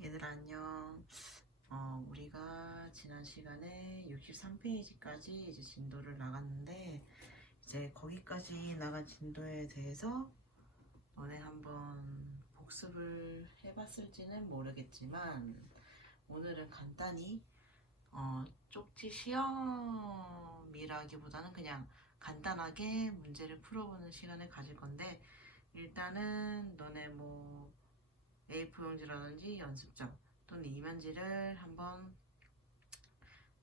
얘들 안녕. 우리가 지난 시간에 63페이지까지 이제 진도를 나갔는데 이제 거기까지 나간 진도에 대해서 너네 한번 복습을 해봤을지는 모르겠지만 오늘은 간단히 쪽지 시험이라기보다는 그냥 간단하게 문제를 풀어보는 시간을 가질 건데 일단은 너네 뭐 A4 용지라든지 연습장 또는 이면지를 한번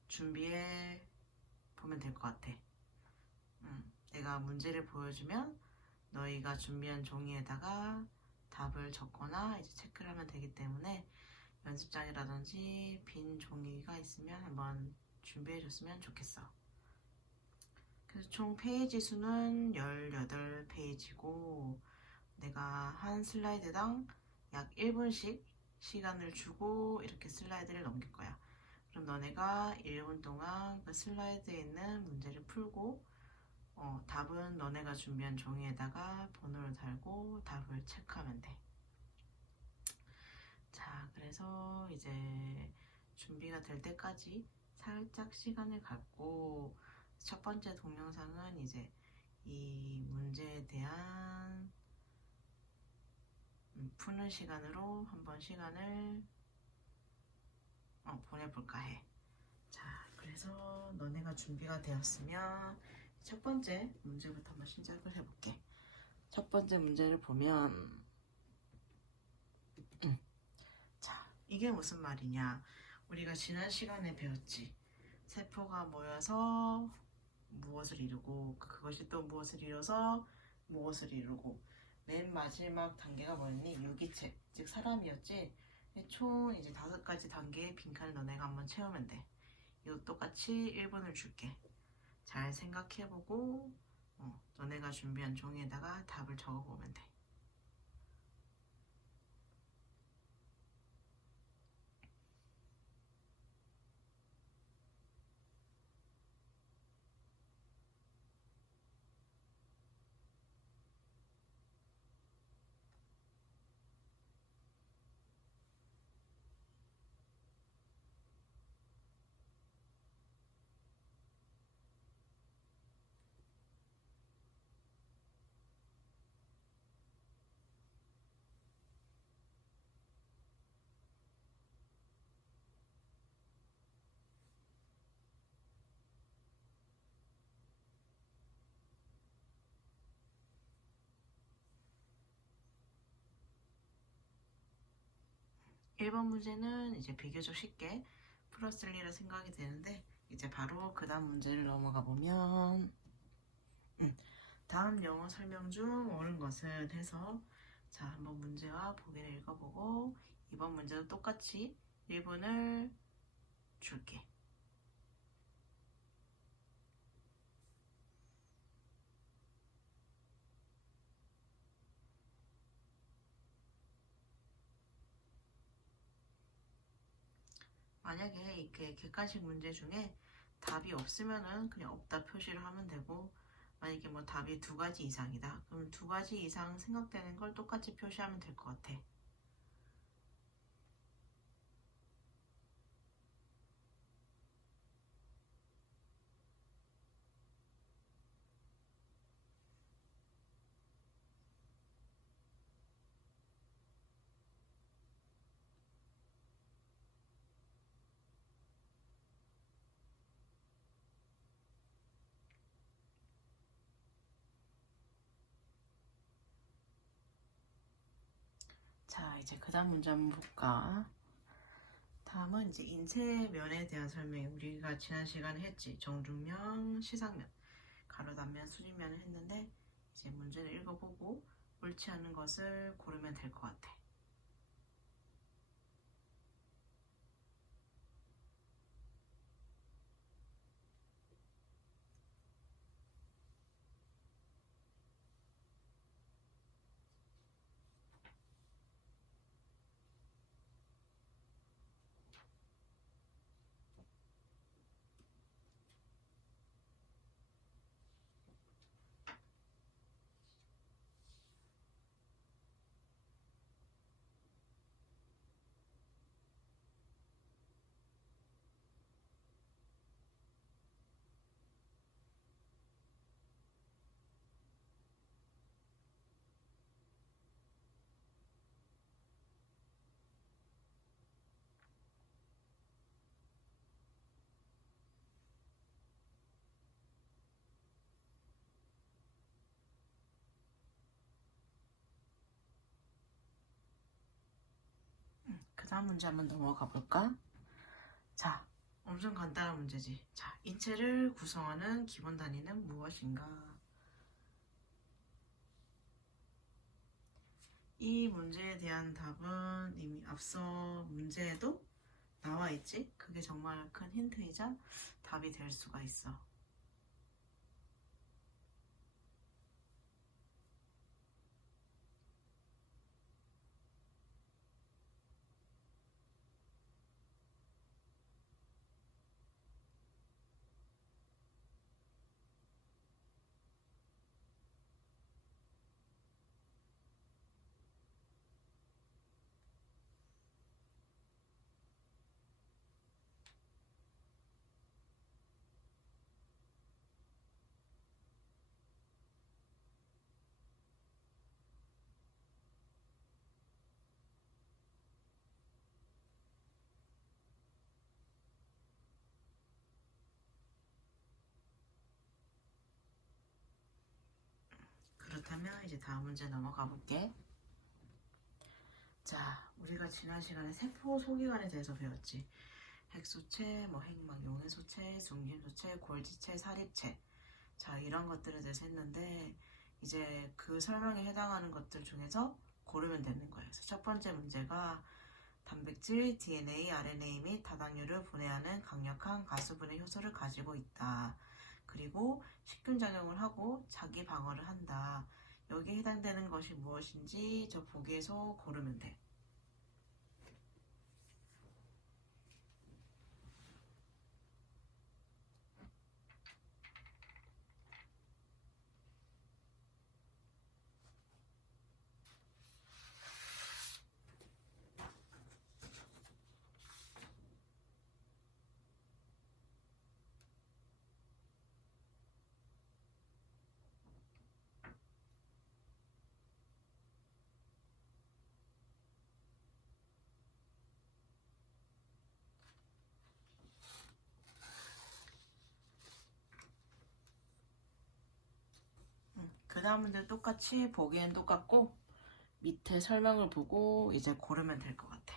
준비해 보면 될 것 같아. 내가 문제를 보여주면 너희가 준비한 종이에다가 답을 적거나 이제 체크를 하면 되기 때문에 연습장이라든지 빈 종이가 있으면 한번 준비해 줬으면 좋겠어. 그래서 총 페이지 수는 18페이지고 내가 한 슬라이드당 약 1분씩 시간을 주고 이렇게 슬라이드를 넘길 거야. 그럼 너네가 1분 동안 그 슬라이드에 있는 문제를 풀고 답은 너네가 준비한 종이에다가 번호를 달고 답을 체크하면 돼. 자, 그래서 이제 준비가 될 때까지 살짝 시간을 갖고 첫 번째 동영상은 이제 이 문제에 대한 푸는 시간으로 한번 시간을 보내볼까 해. 자, 그래서 너네가 준비가 되었으면 첫 번째 문제부터 한번 시작을 해볼게. 첫 번째 문제를 보면 자, 이게 무슨 말이냐. 우리가 지난 시간에 배웠지. 세포가 모여서 무엇을 이루고 그것이 또 무엇을 이뤄서 무엇을 이루고 맨 마지막 단계가 뭐였니? 유기체, 즉 사람이었지. 총 이제 5가지 단계의 빈칸을 너네가 한번 채우면 돼. 이거 똑같이 1분을 줄게. 잘 생각해보고 너네가 준비한 종이에다가 답을 적어보면 돼. 1번 문제는 이제 비교적 쉽게 풀었을 리라 생각이 되는데 이제 바로 그 다음 문제를 넘어가 보면 다음 영어 설명 중 옳은 것은 해서 자, 한번 문제와 보기를 읽어보고 이번 문제도 똑같이 1분을 줄게. 만약에 이렇게 객관식 문제 중에 답이 없으면은 그냥 없다 표시를 하면 되고 만약에 뭐 답이 2가지 이상이다. 그럼 2가지 이상 생각되는 걸 똑같이 표시하면 될 것 같아. 자, 이제 그 다음 문제 한번 볼까? 다음은 이제 인쇄면에 대한 설명이 우리가 지난 시간에 했지. 정중면, 시상면, 가로 단면, 수직면을 했는데 이제 문제를 읽어보고 옳지 않은 것을 고르면 될 것 같아. 다음 문제 한번 넘어가 볼까? 자, 엄청 간단한 문제지. 자, 인체를 구성하는 기본 단위는 무엇인가? 이 문제에 대한 답은 이미 앞서 문제에도 나와 있지? 그게 정말 큰 힌트이자 답이 될 수가 있어. 그렇다면 이제 다음 문제 넘어가 볼게. 자, 우리가 지난 시간에 세포 소기관에 대해서 배웠지. 핵소체, 뭐 핵막, 용해소체, 중심소체, 골지체, 사립체. 자, 이런 것들에 대해서 했는데 이제 그 설명에 해당하는 것들 중에서 고르면 되는 거예요. 그래서 첫 번째 문제가 단백질, DNA, RNA 및 다당류를 분해하는 강력한 가수분해 효소를 가지고 있다. 그리고 식균작용을 하고 자기 방어를 한다. 여기에 해당되는 것이 무엇인지 저 보기에서 고르면 돼. 그 다음 문제 똑같이 보기엔 똑같고 밑에 설명을 보고 이제 고르면 될 것 같아.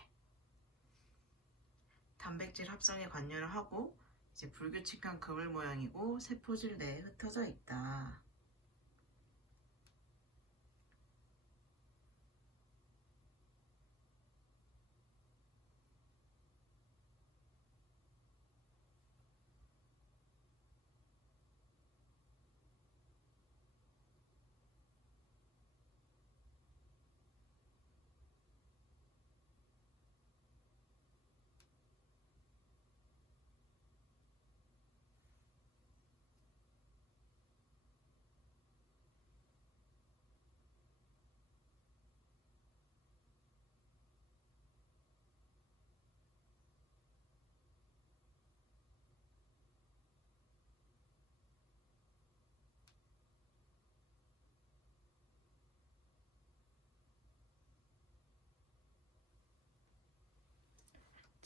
단백질 합성에 관여를 하고 이제 불규칙한 그물 모양이고 세포질 내에 흩어져 있다.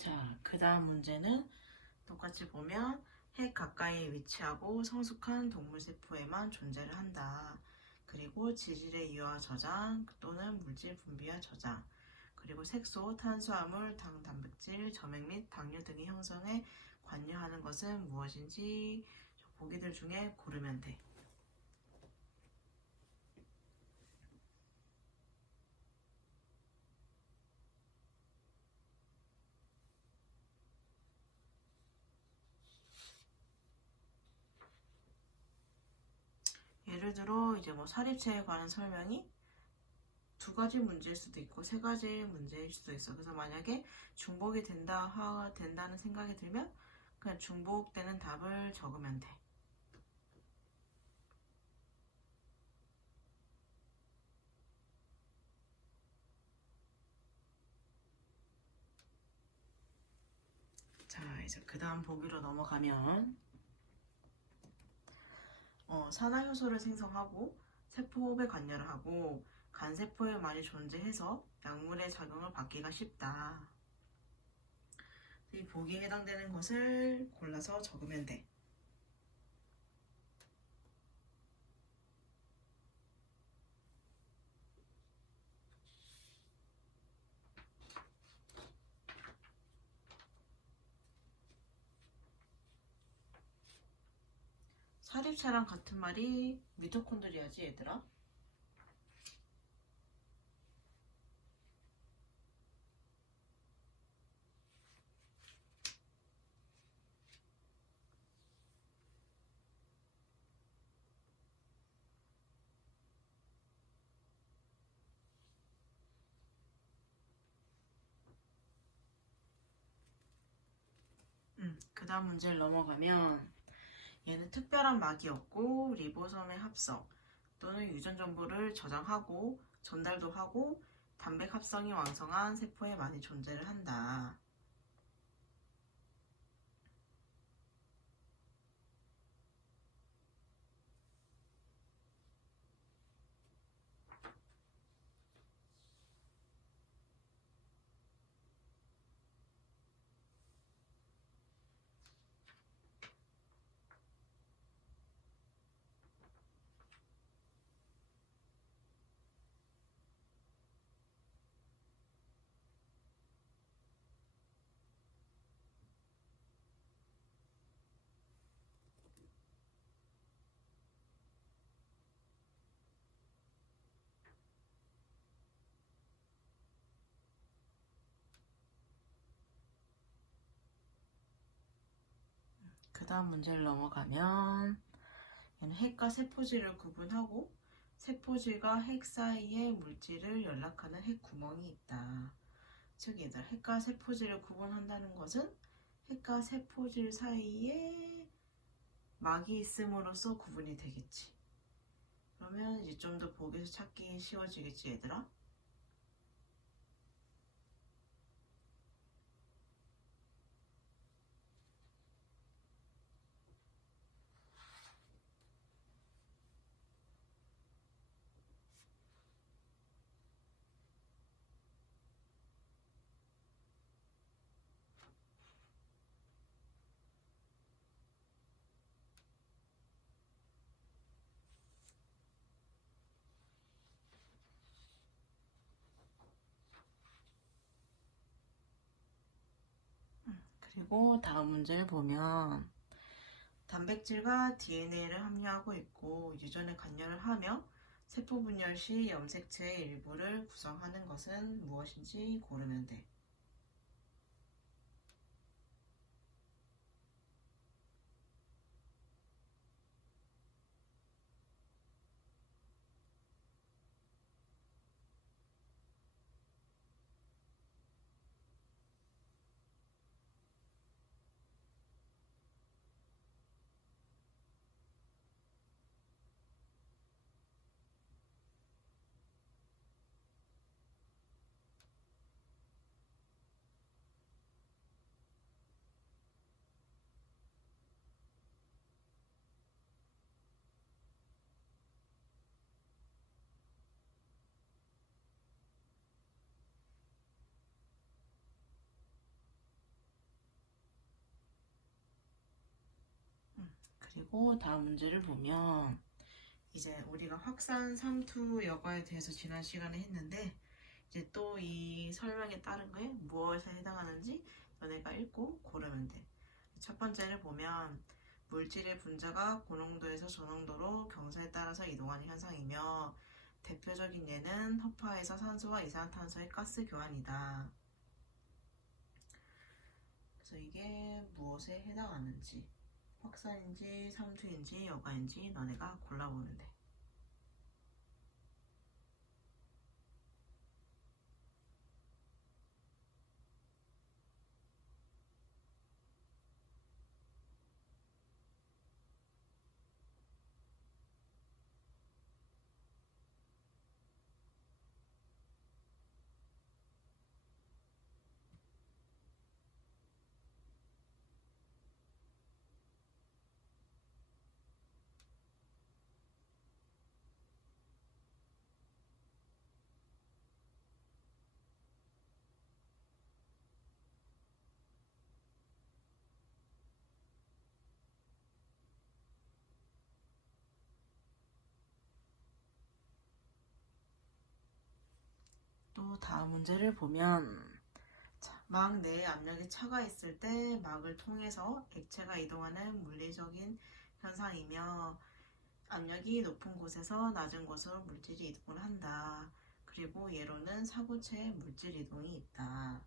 자, 그 다음 문제는 똑같이 보면 핵 가까이에 위치하고 성숙한 동물 세포에만 존재를 한다. 그리고 지질의 이와 저장 또는 물질 분비와 저장, 그리고 색소, 탄수화물, 당, 단백질, 점액 및 당류 등의 형성에 관여하는 것은 무엇인지 보기들 중에 고르면 돼. 예를 들어 이제 뭐 사립체에 관한 설명이 두 가지 문제일 수도 있고 세 가지 문제일 수도 있어. 그래서 만약에 중복이 된다는 생각이 들면 그냥 중복되는 답을 적으면 돼. 자, 이제 그 다음 보기로 넘어가면 산화효소를 생성하고 세포호흡에 관여를 하고 간세포에 많이 존재해서 약물의 작용을 받기가 쉽다. 이 보기에 해당되는 것을 골라서 적으면 돼. 사립체랑 같은 말이 미토콘드리아지 얘들아? 그 다음 문제를 넘어가면 얘는 특별한 막이 없고 리보솜의 합성 또는 유전 정보를 저장하고 전달도 하고 단백 합성이 왕성한 세포에 많이 존재를 한다. 그 다음 문제를 넘어가면 얘는 핵과 세포질을 구분하고 세포질과 핵 사이에 물질을 연락하는 핵 구멍이 있다. 즉 얘들 핵과 세포질을 구분한다는 것은 핵과 세포질 사이에 막이 있음으로써 구분이 되겠지. 그러면 이제 좀 더 보기에서 찾기 쉬워지겠지 얘들아? 그리고 다음 문제를 보면 단백질과 DNA를 함유하고 있고 유전에 관여를 하며 세포 분열 시 염색체의 일부를 구성하는 것은 무엇인지 고르면 돼. 그리고 다음 문제를 보면 이제 우리가 확산 삼투 여과에 대해서 지난 시간에 했는데 이제 또 이 설명에 따른 거에 무엇에 해당하는지 너네가 읽고 고르면 돼. 첫 번째를 보면 물질의 분자가 고농도에서 저농도로 경사에 따라서 이동하는 현상이며 대표적인 예는 허파에서 산소와 이산화탄소의 가스 교환이다. 그래서 이게 무엇에 해당하는지 확산인지 삼투인지 여과인지 너네가 골라보면 돼. 또 다음 문제를 보면 막 내에 압력이 차가 있을 때 막을 통해서 액체가 이동하는 물리적인 현상이며 압력이 높은 곳에서 낮은 곳으로 물질이 이동을 한다. 그리고 예로는 사고체의 물질 이동이 있다.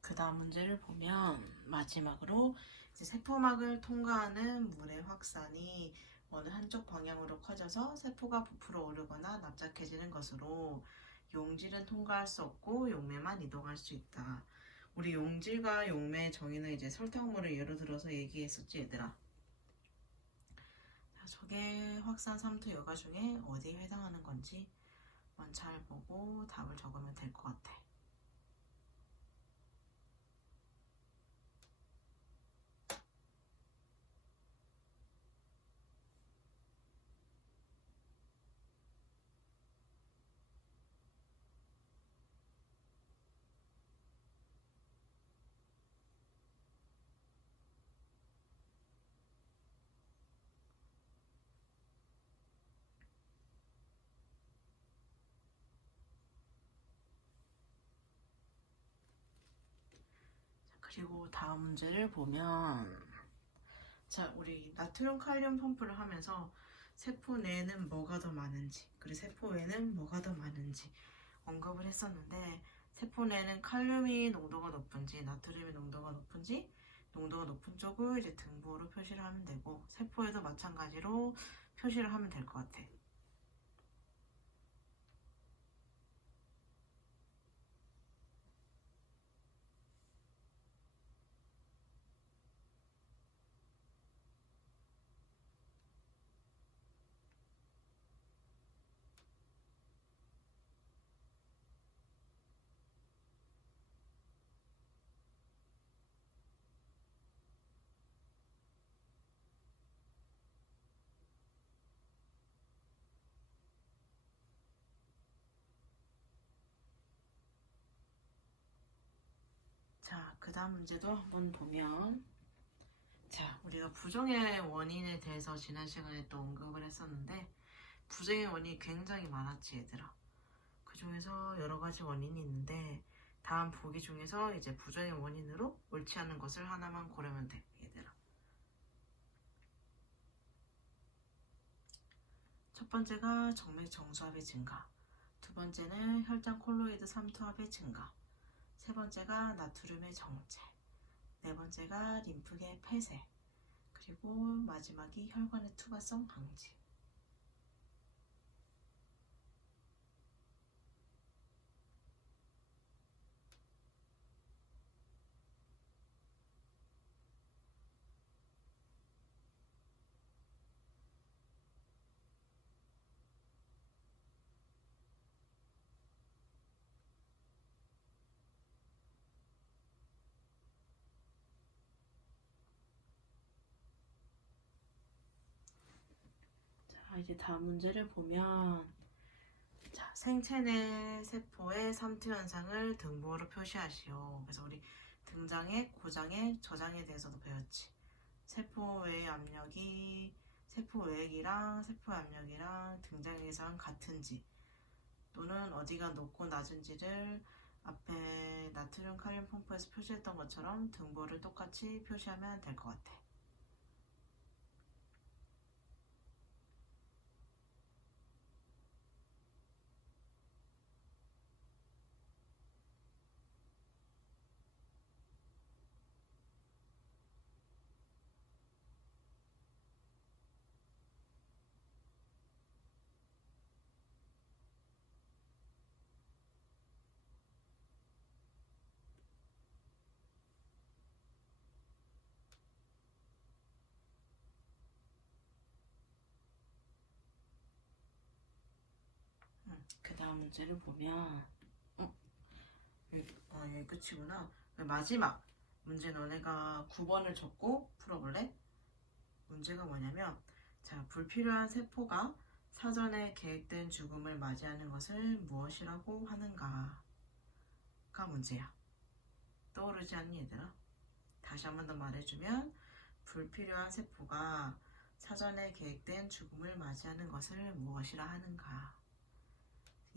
그 다음 문제를 보면 마지막으로 이제 세포막을 통과하는 물의 확산이 어느 한쪽 방향으로 커져서 세포가 부풀어 오르거나 납작해지는 것으로 용질은 통과할 수 없고 용매만 이동할 수 있다. 우리 용질과 용매의 정의는 이제 설탕물을 예로 들어서 얘기했었지 얘들아. 자, 저게 확산 삼투 여가 중에 어디에 해당하는 건지 잘 보고 답을 적으면 될 것 같아. 그리고 다음 문제를 보면 자, 우리 나트륨 칼륨 펌프를 하면서 세포 내에는 뭐가 더 많은지 그리고 세포 외에는 뭐가 더 많은지 언급을 했었는데 세포 내에는 칼륨이 농도가 높은지 나트륨이 농도가 높은지 농도가 높은 쪽을 이제 등부호로 표시를 하면 되고 세포에도 마찬가지로 표시를 하면 될 것 같아. 자, 그 다음 문제도 한번 보면 자, 우리가 부종의 원인에 대해서 지난 시간에 또 언급을 했었는데 부종의 원인이 굉장히 많았지 얘들아. 그 중에서 여러 가지 원인이 있는데 다음 보기 중에서 이제 부종의 원인으로 옳지 않은 것을 하나만 고르면 돼 얘들아. 첫 번째가 정맥 정수합의 증가, 두 번째는 혈장 콜로이드 삼투압의 증가, 세 번째가 나트륨의 정체, 네 번째가 림프계 폐쇄, 그리고 마지막이 혈관의 투과성 방지. 자, 이제 다음 문제를 보면 자, 생체 내 세포의 삼투 현상을 등부호로 표시하시오. 그래서 우리 등장의, 고장의, 저장에 대해서도 배웠지. 세포 외의 압력이 세포 외액이랑 세포 압력이랑 등장에서는 같은지 또는 어디가 높고 낮은지를 앞에 나트륨 칼륨 펌프에서 표시했던 것처럼 등보를 똑같이 표시하면 될 것 같아. 다음 문제를 보면 여기 끝이구나. 마지막 문제 너네가 9번을 적고 풀어볼래? 문제가 뭐냐면 자, 불필요한 세포가 사전에 계획된 죽음을 맞이하는 것을 무엇이라고 하는가가 문제야. 떠오르지 않니 얘들아? 다시 한 번 더 말해주면 불필요한 세포가 사전에 계획된 죽음을 맞이하는 것을 무엇이라 하는가.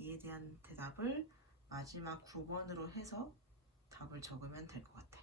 이에 대한 대답을 마지막 9번으로 해서 답을 적으면 될 것 같아.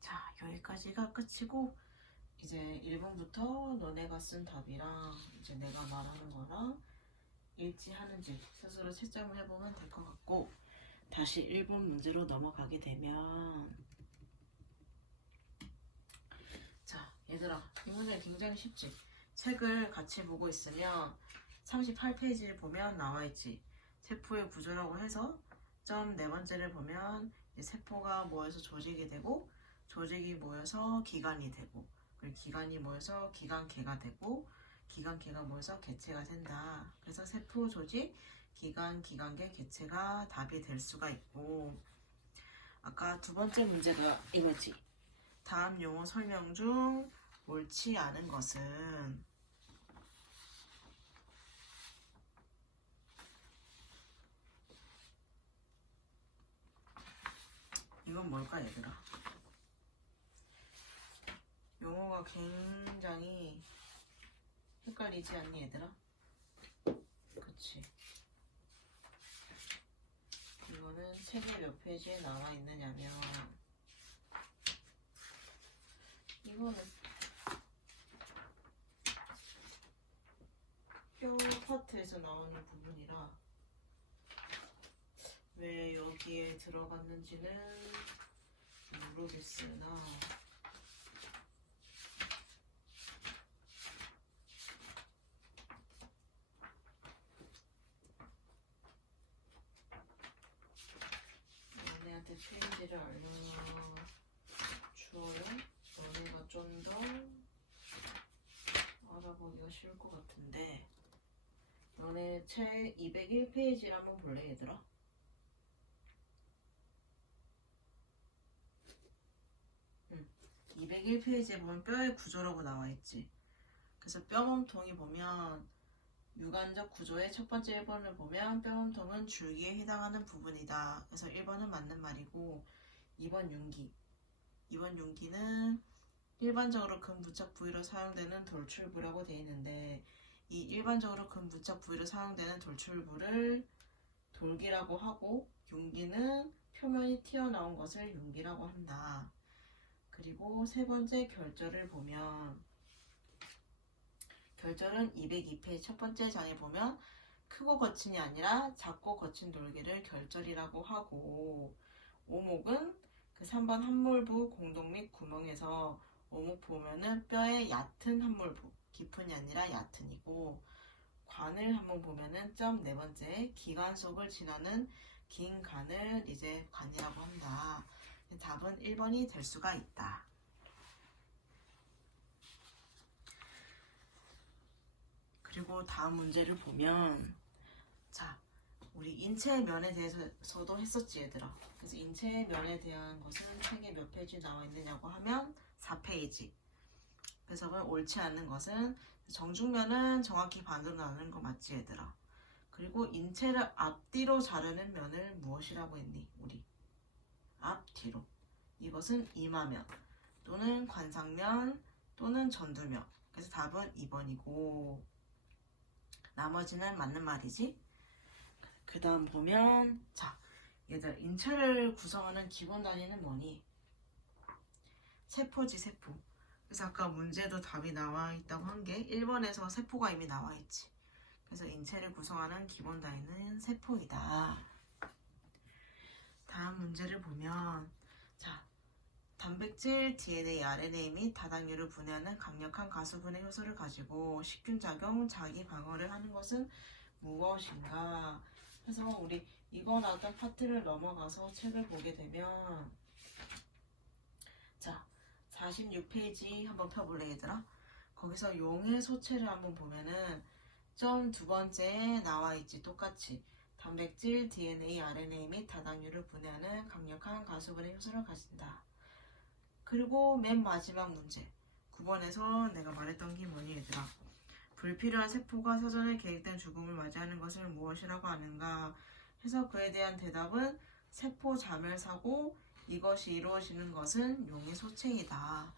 자, 여기까지가 끝이고 이제 1번부터 너네가 쓴 답이랑 이제 내가 말하는 거랑 일치하는지 스스로 채점을 해보면 될 것 같고 다시 1번 문제로 넘어가게 되면 자, 얘들아 이 문제 굉장히 쉽지? 책을 같이 보고 있으면 38페이지를 보면 나와있지. 세포의 구조라고 해서 점 네 번째를 보면 세포가 모여서 조직이 되고 조직이 모여서 기관이 되고 그리고 기관이 모여서 기관계가 되고 기관계가 모여서 개체가 된다. 그래서 세포, 조직, 기관, 기관계, 개체가 답이 될 수가 있고 아까 두 번째 문제가 이거지. 다음 용어 설명 중 옳지 않은 것은 이건 뭘까 얘들아? 용어가 굉장히 헷갈리지 않니 얘들아? 그치? 이거는 책의 몇 페이지에 나와 있느냐면 이거는 뼈 파트에서 나오는 부분이라 왜 여기에 들어갔는지는 모르겠으나 너네한테 페이지를 알려주어요. 너네가 좀 더 알아보기가 쉬울 것 같은데 너네 책 201페이지를 한번 볼래 얘들아? 201페이지에 보면 뼈의 구조라고 나와있지. 그래서 뼈몸통이 보면 유관적 구조의 첫 번째 1번을 보면 뼈몸통은 줄기에 해당하는 부분이다. 그래서 1번은 맞는 말이고 2번 융기. 2번 융기는 일반적으로 근부착 부위로 사용되는 돌출부라고 되어 있는데 이 일반적으로 근부착 부위로 사용되는 돌출부를 돌기라고 하고 융기는 표면이 튀어나온 것을 융기라고 한다. 그리고 세 번째 결절을 보면 결절은 202페이지 첫 번째 장에 보면 크고 거친이 아니라 작고 거친 돌기를 결절이라고 하고 오목은 그 3번 함몰부 공동 및 구멍에서 오목 보면은 뼈의 얕은 함몰부 깊은이 아니라 얕은이고 관을 한번 보면은 점 네 번째 기관 속을 지나는 긴 간을 이제 관이라고 한다. 답은 1번이 될 수가 있다. 그리고 다음 문제를 보면 자, 우리 인체의 면에 대해서도 했었지 얘들아. 그래서 인체의 면에 대한 것은 책에 몇 페이지 나와 있느냐고 하면 4페이지. 그래서 옳지 않은 것은 정중면은 정확히 반으로 나누는 거 맞지 얘들아. 그리고 인체를 앞뒤로 자르는 면을 무엇이라고 했니 우리? 앞뒤로. 이것은 이마면 또는 관상면 또는 전두면. 그래서 답은 2번이고 나머지는 맞는 말이지. 그 다음 보면 자 얘들 인체를 구성하는 기본 단위는 뭐니? 세포지 세포. 그래서 아까 문제도 답이 나와 있다고 한 게 1번에서 세포가 이미 나와 있지. 그래서 인체를 구성하는 기본 단위는 세포이다. 다음 문제를 보면 자 단백질, DNA, RNA 및 다당류를 분해하는 강력한 가수분해 효소를 가지고 식균작용, 자기 방어를 하는 것은 무엇인가? 그래서 우리 이거 나왔던 파트를 넘어가서 책을 보게 되면 자 46페이지 한번 펴볼래 얘들아? 거기서 용의 소체를 한번 보면은 점 두 번째에 나와 있지 똑같이 단백질, DNA, RNA 및 다당류를 분해하는 강력한 가수분해 효소를 가진다. 그리고 맨 마지막 문제 9번에서 내가 말했던 게 뭐니 얘들아? 불필요한 세포가 사전에 계획된 죽음을 맞이하는 것을 무엇이라고 하는가 해서 그에 대한 대답은 세포 자멸사고 이것이 이루어지는 것은 용의 소체이다.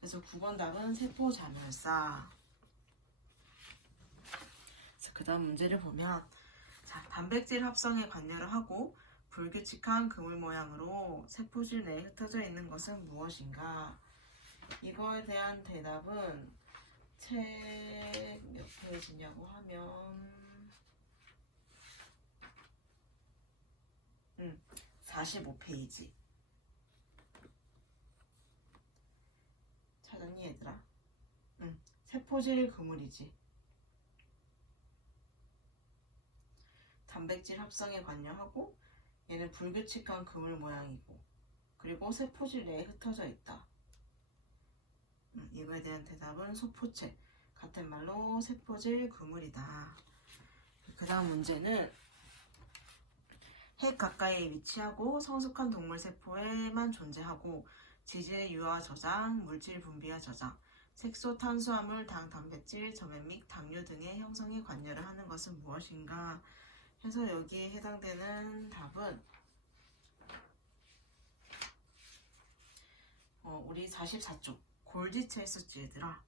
그래서 9번 답은 세포 자멸사. 그 다음 문제를 보면 자, 단백질 합성에 관여를 하고 불규칙한 그물 모양으로 세포질 내에 흩어져 있는 것은 무엇인가? 이거에 대한 대답은 책 몇 페이지냐고 하면 45페이지 찾았니 얘들아? 세포질 그물이지. 단백질 합성에 관여하고 얘는 불규칙한 그물 모양이고 그리고 세포질 내에 흩어져 있다. 이거에 대한 대답은 소포체 같은 말로 세포질 그물이다. 그 다음 문제는 핵 가까이에 위치하고 성숙한 동물 세포에만 존재하고 지질의 유화 저장, 물질 분비와 저장, 색소, 탄수화물, 당, 단백질, 점액 및 당류 등의 형성에 관여를 하는 것은 무엇인가 해서 여기에 해당되는 답은 우리 44쪽 골지체 했었지 얘들아.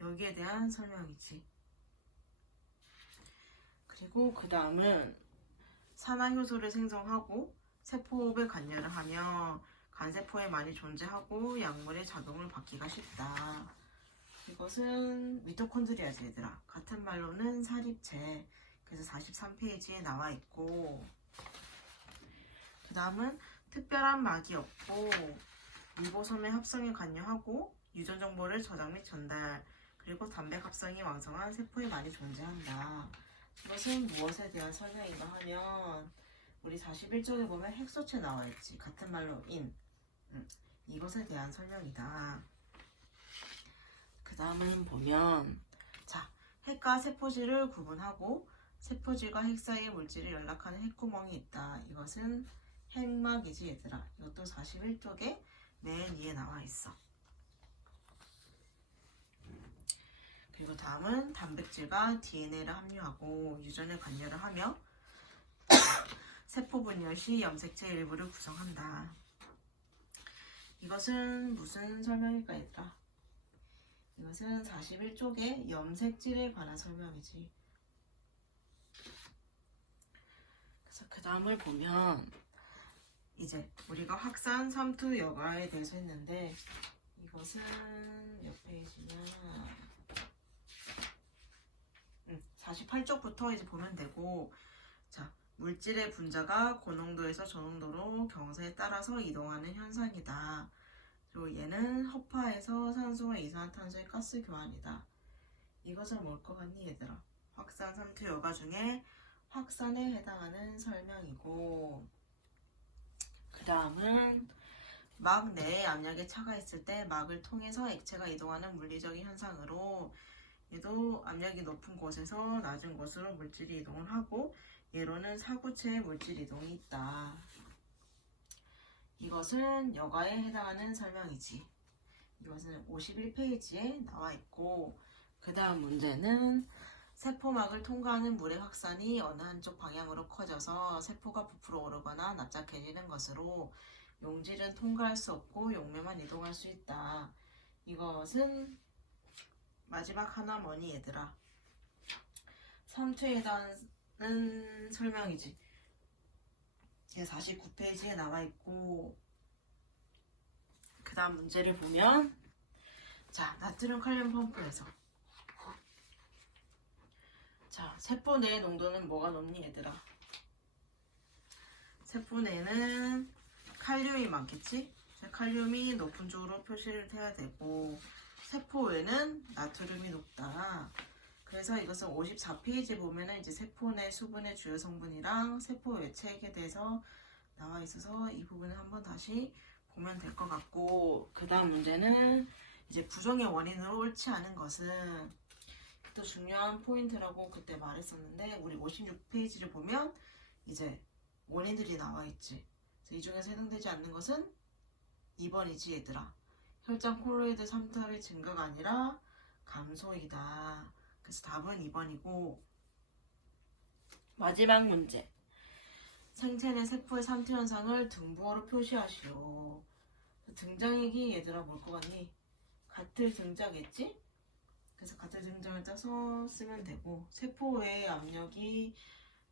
여기에 대한 설명이지. 그리고 그 다음은 산화효소를 생성하고 세포호흡에 관여를 하며 간세포에 많이 존재하고 약물의 작용을 받기가 쉽다. 이것은 미토콘드리아지 얘들아. 같은 말로는 사립체. 그래서 43페이지에 나와 있고 그 다음은 특별한 막이 없고 리보솜의 합성에 관여하고 유전 정보를 저장 및 전달 그리고 단백 합성이 왕성한 세포에 많이 존재한다. 이것은 무엇에 대한 설명인가 하면 우리 41쪽에 보면 핵소체 나와 있지. 같은 말로 인. 이것에 대한 설명이다. 그 다음은 보면 자 핵과 세포질을 구분하고 세포질과 핵 사이의 물질을 연락하는 핵구멍이 있다. 이것은 핵막이지 얘들아. 이것도 41쪽에 맨 위에 나와 있어. 그리고 다음은 단백질과 DNA를 함유하고 유전에 관여를 하며 세포 분열 시 염색체 일부를 구성한다. 이것은 무슨 설명일까 얘들아? 이것은 41쪽에 염색질에 관한 설명이지. 그래서 그 다음을 보면 이제 우리가 확산 삼투 여과에 대해서 했는데 이것은 몇 페이지냐? 48쪽부터 이제 보면 되고 자 물질의 분자가 고농도에서 저농도로 경사에 따라서 이동하는 현상이다. 그리고 얘는 허파에서 산소와 이산화탄소의 가스 교환이다. 이것은 뭘 것 같니 얘들아? 확산 삼투 여과 중에 확산에 해당하는 설명이고 그 다음은 막 내에 압력의 차가 있을 때 막을 통해서 액체가 이동하는 물리적인 현상으로 얘도 압력이 높은 곳에서 낮은 곳으로 물질이 이동을 하고 얘로는 사구체의 물질 이동이 있다. 이것은 여과에 해당하는 설명이지. 이것은 51페이지에 나와 있고 그 다음 문제는 세포막을 통과하는 물의 확산이 어느 한쪽 방향으로 커져서 세포가 부풀어 오르거나 납작해지는 것으로 용질은 통과할 수 없고 용매만 이동할 수 있다. 이것은 마지막 하나 뭐니 얘들아? 삼투에 해당하는 설명이지. 이게 49페이지에 나와 있고, 그 다음 문제를 보면, 자, 나트륨 칼륨 펌프에서, 자, 세포 내 농도는 뭐가 높니 얘들아? 세포 내는 칼륨이 많겠지? 칼륨이 높은 쪽으로 표시를 해야 되고, 세포 외는 나트륨이 높다. 그래서 이것은 54페이지 보면은 이제 세포 내 수분의 주요 성분이랑 세포 외체액에 대해서 나와 있어서 이 부분을 한번 다시 보면 될 것 같고, 그 다음 문제는 이제 부종의 원인으로 옳지 않은 것은 또 중요한 포인트라고 그때 말했었는데, 우리 56페이지를 보면 이제 원인들이 나와 있지. 이 중에서 해당되지 않는 것은 2번이지 얘들아. 혈장 콜로이드 삼투압의 증가가 아니라 감소이다. 그래서 답은 2번이고, 마지막 문제. 생체 내 세포의 삼투 현상을 등부호로 표시하시오. 등장액이 얘들아 뭘 것 같니? 같을 등자겠지? 그래서 같을 등장을 짜서 쓰면 되고, 세포의 압력이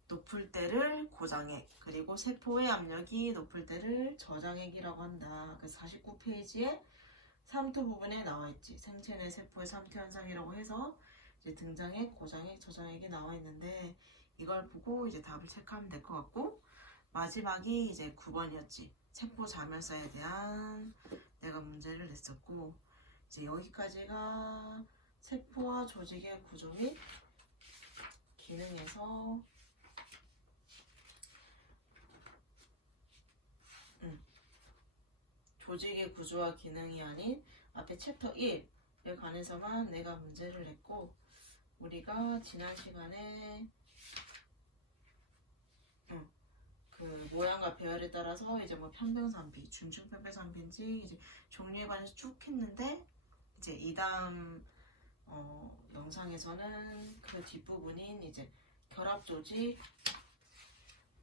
높을 때를 고장액, 그리고 세포의 압력이 높을 때를 저장액이라고 한다. 그래서 49페이지에 삼투 부분에 나와 있지. 생체 내 세포의 삼투 현상이라고 해서 이제 등장액, 고장액, 저장액이 나와 있는데, 이걸 보고 이제 답을 체크하면 될 것 같고, 마지막이 이제 9번이었지. 세포 자멸사에 대한 내가 문제를 냈었고, 이제 여기까지가 세포와 조직의 구조 및 기능에서 조직의 구조와 기능이 아닌 앞에 챕터 1에 관해서만 내가 문제를 냈고, 우리가 지난 시간에 그 모양과 배열에 따라서 이제 뭐 편백산비, 중증 편백산비인지 이제 종류에 관해서 쭉 했는데, 이제 이 다음 영상에서는 그 뒷부분인 이제 결합 조직,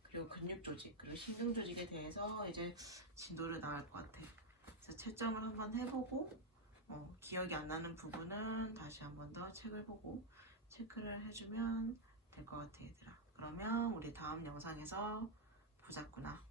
그리고 근육 조직, 그리고 신경 조직에 대해서 이제 진도를 나갈 것 같아. 그래서 채점을 한번 해보고, 기억이 안 나는 부분은 다시 한번 더 책을 보고 체크를 해주면 될 것 같아 얘들아. 그러면 우리 다음 영상에서 보자꾸나.